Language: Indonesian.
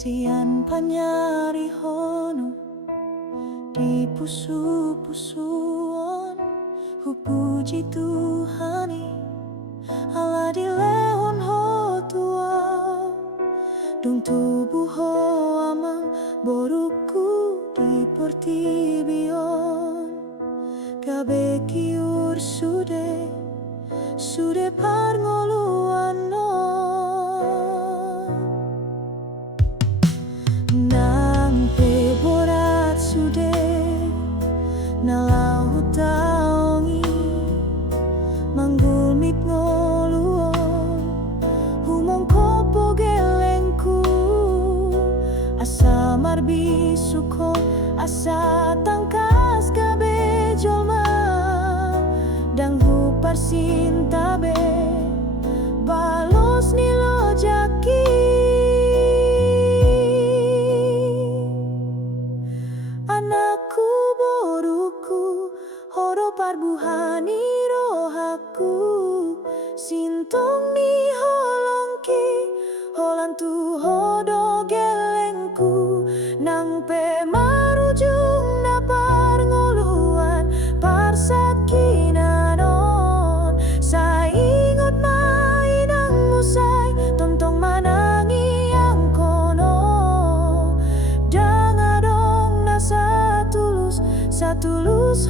sian panyari hono di pusu-pusuon hu puji Tuhani ala di lehon ho tua dung tubuh ho amang boruku di portibion kabe kiur sude parngoluan no nang pe borat sude nalau taongi manggulmit ngoluon humong kopo gelengku asa marbi suko asa tangkas kabe jolma dang hu parsintabe balos nilo jaki anakku boruku horo parbuhani rohaku sintong mi holongki holantu hodo gelengku nang pe marujung na parngoluan parsakinanon saingot mainang musai tontong manangi ang kono dangadong na satulus